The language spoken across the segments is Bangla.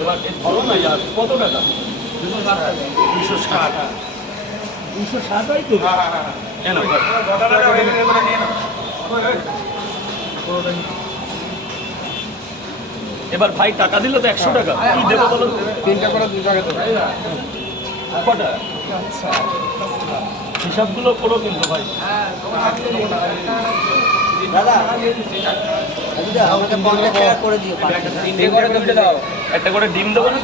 এবার ধরো না যার কত টাকা? 260 260 হয় তো? হ্যাঁ না এবার ভাই টাকা দিলে তো 100 টাকা কি দেবো বলো? 3টা করে 2 টাকা দেবো। কটা হিসাবগুলো করো কিন্তু ভাই। দাদা আমাকে 50 টাকা করে দিও। 3টে করে 2টা দাও। একটা করে ডিম দেবো না?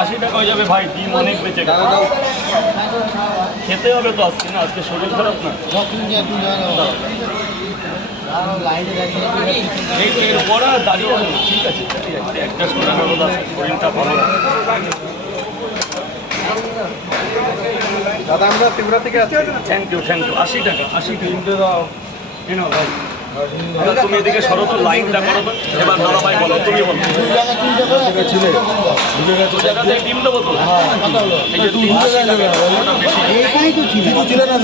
80 টাকা হয়ে যাবে ভাই, ডিম অনেক বেঁচে গেছে। খেতে হবে তো আজকে, না আজকে শরীর খারাপ না। এই তো এরপর আর দাঁড়িয়ে হবে না। ঠিক আছে একটা শরীর ভালো আছে, শরীরটা ভালো আছে। দাদা আমরা ত্রিপুরা থেকে আসছি। থ্যাংক ইউ 80 টাকা 80 টাকা দাও। কেন ভাই তুমি এদিকে সরো তো, লাইনটা করো তো। এবার দাদা ভাই বলো, তুমি বলো। দু জায়গাতে ডিম দেবো তো? এই যে 80 টাকা ওটা বেশি। ছিল না,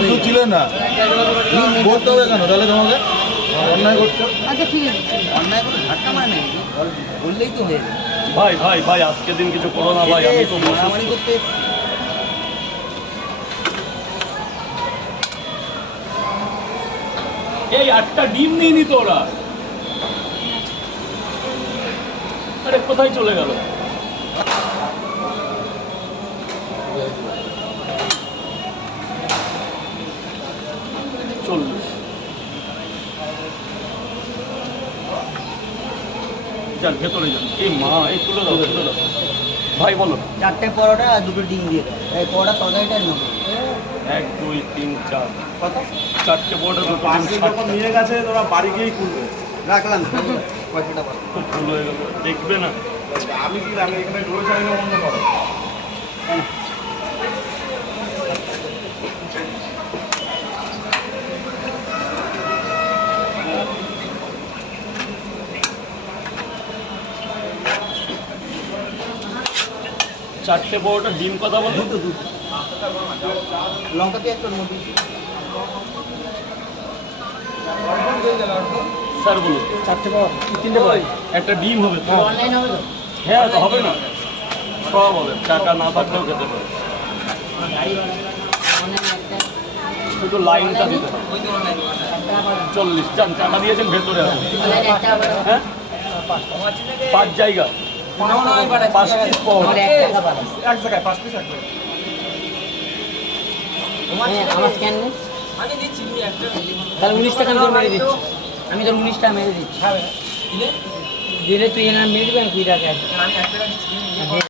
তুমি ছিল না, বলতে হবে কেন তাহলে তোমাকে? অন্যায় করছো। আচ্ছা ঠিক আছে, অন্যায় করে ধাক্কা মানে নেই, বললেই তো হয়ে যাবে। ভাই ভাই ভাই আজকে দিন কিছু করো না ভাই, আমি তো মারামারি করতে এই 8টা ডিম নিয়ে নিত ওরা। আরে কোথায় চলে গেল? যান ভেতরে যান। এই মা, এই তুলে দাও তুলে দাও। ভাই বলো। 4টে পরোটা আর 2টো ডিম দিয়ে দাও। এই পরোটা তরকারিটা নেবো। 1 2 3 4 4টে বড় দুটো ডিম 60 নিয়ে গেছে, তোরা বাড়ি গিয়েই খুলবে। রাখলাম পয়সাটা পাবো। খুব ভুল হয়ে গেল, দেখবে না। আমি কি জানি এখানে রোজ আমি বন্ধ করো। চারটে বড়টা ডিম কথা বলো। লঙ্কা দিয়ে একটা মধ্যে স্যার বলুন। 4টে পাবো, 3টে পাবো। একটা ডিম হবে তো? অনলাইন হবে তো? হ্যাঁ তো হবে না, সব হবে, টাকা না থাকলেও খেতে পারে। শুধু লাইনটা দিতে হবে। 40 যান, টাকা দিয়েছেন ভেতরে আসুন। হ্যাঁ 5 জায়গা 5 পিস পাওয়া। এক জায়গায় 5 পিস রাখবে। আমার স্ক্যান নেই, তাহলে 19 টাকা আমি তোর মেরে দিচ্ছি। আমি তোর 19 টাকা মেরে দিচ্ছি। দিলে তুই এনার মেরে দিবি, আমি 20 টাকা